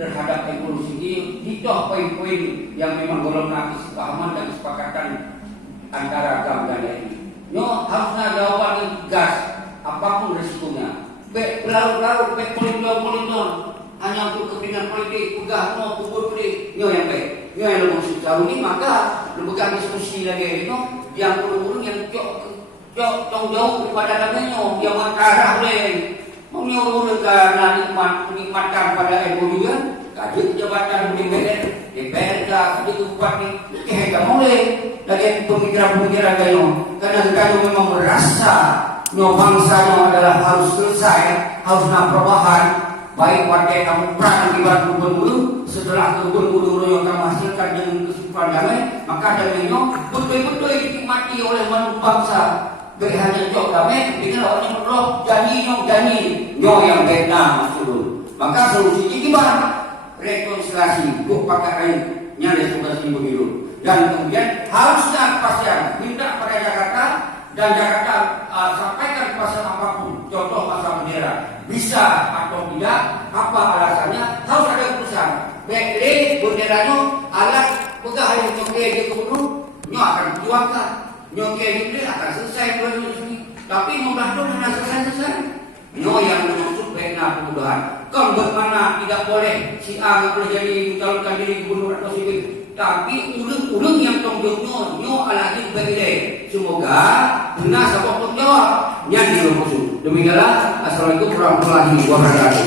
terhadap evolusi ini. Itu poin-poin yang memang belum nanti kesepahaman dan kesepakatan antara GAM dan LI. Harusnya jawaban yang tegas apapun resikonya. Pelarut-larut, politik hanya untuk kepentingan politik, pegah kubur politik. Yang baik. Yang lebih susah ini maka bukan diskusi lagi yang urung-urung yang jauh daripada namanya yang mengarah oleh menyuruh karena menikmatkan pada ego juga kaji jabatan DPR kaji bupati tidak boleh dari pemikiran-pemikiran kayu karena kayu memang merasa bangsanya adalah harus selesai, harus perubahan baik warga kamu perang akibat gubernur setelah gubernur yang kamu hasilkan dengan kesimpulan damai maka damainya betul-betul dinikmati oleh manusia bangsa. Baik hanya jok damai dengan awalnya menolak janji yang Vietnam maksud. Maka solusi gimana? Rekonsiliasi buat pakai lain nyari solusi begitu. Dan kemudian harusnya kepastian minta pada Jakarta dan Jakarta sampaikan kepastian apapun contoh pasal bendera bisa atau tidak apa alasannya harus ada keputusan. Baik benderanya alat pegah yang nyokeh di gubernur akan dijuangkan. Nyokeh ini akan selesai tapi 15 tahun akan selesai. Yang maksud Vietnam kemudahan. Kalau bagaimana tidak boleh si A nggak boleh jadi mencalonkan diri gubernur atau sipil. Tapi ulung-ulung yang tongjongnya alagi berbeda. Semoga benar sebab jawab. Yang dilupakan. Demikianlah. Assalamualaikum warahmatullahi wabarakatuh.